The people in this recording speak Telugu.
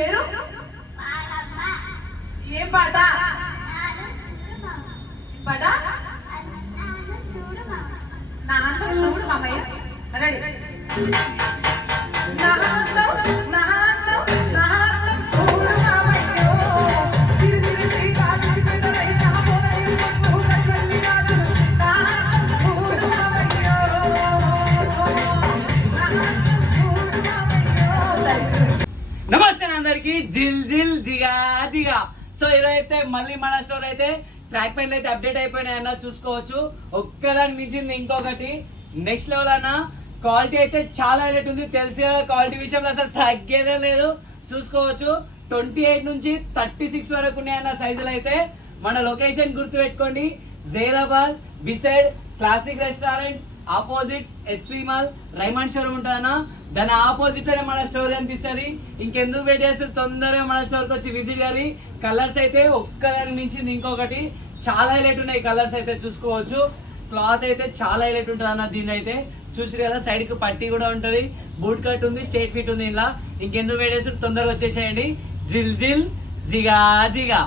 పేరు ఏ పాట పాట నా అందం చూడు మామయ్య రెడీ నా అందం నా అందం నా అందం చూడు మామయ్య సిరి సిరి సిరి కాచి పెదలై నా పోలై పూల చల్లి రాజు నా అందం చూడు మామయ్య నా అందం చూడు మామయ్య. నమస్తే అందరికి జిల్ జిల్ జిగా జిగా. సో ఈరోజు అయితే మళ్ళీ మన స్టోర్ అయితే ట్రాక్ ప్యాంట్లు అయితే అప్డేట్ అయిపోయినాయి అన్న చూసుకోవచ్చు. ఒక్కదాని మించింది ఇంకొకటి నెక్స్ట్ లెవెల్ అన్న. క్వాలిటీ అయితే చాలా హైలైట్ ఉంది, తెలిసి క్వాలిటీ విషయంలో అసలు తగ్గేదే లేదు. చూసుకోవచ్చు 28 నుంచి 36 వరకు ఉన్నాయన్న సైజులు అయితే. మన లొకేషన్ గుర్తు పెట్టుకోండి, జైరాబాద్ beside classic restaurant opposite SV mall Raymond showroom ఉంటుందన్న. దాని ఆపోజిట్ లోనే మన స్టోర్ కనిపిస్తుంది. ఇంకెందుకు వెయిట్ చేస్తారు, తొందరగా మన స్టోర్కి వచ్చి విజిట్ కానీ. కలర్స్ అయితే ఒక్కదానికి మించింది ఇంకొకటి చాలా హైలైట్ ఉన్నాయి. కలర్స్ అయితే చూసుకోవచ్చు. క్లాత్ అయితే చాలా హైలైట్ ఉంటుంది అన్న. దీని అయితే చూసారు కదా, సైడ్ కి పట్టీ కూడా ఉంటుంది, బూట్ కట్ ఉంది, స్ట్రేట్ ఫిట్ ఉంది. ఇలా ఇంకెందుకు వెయిట్ చేస్తారు, తొందరగా వచ్చేసేయండి. జిల్ జిల్ జిగా జిగా.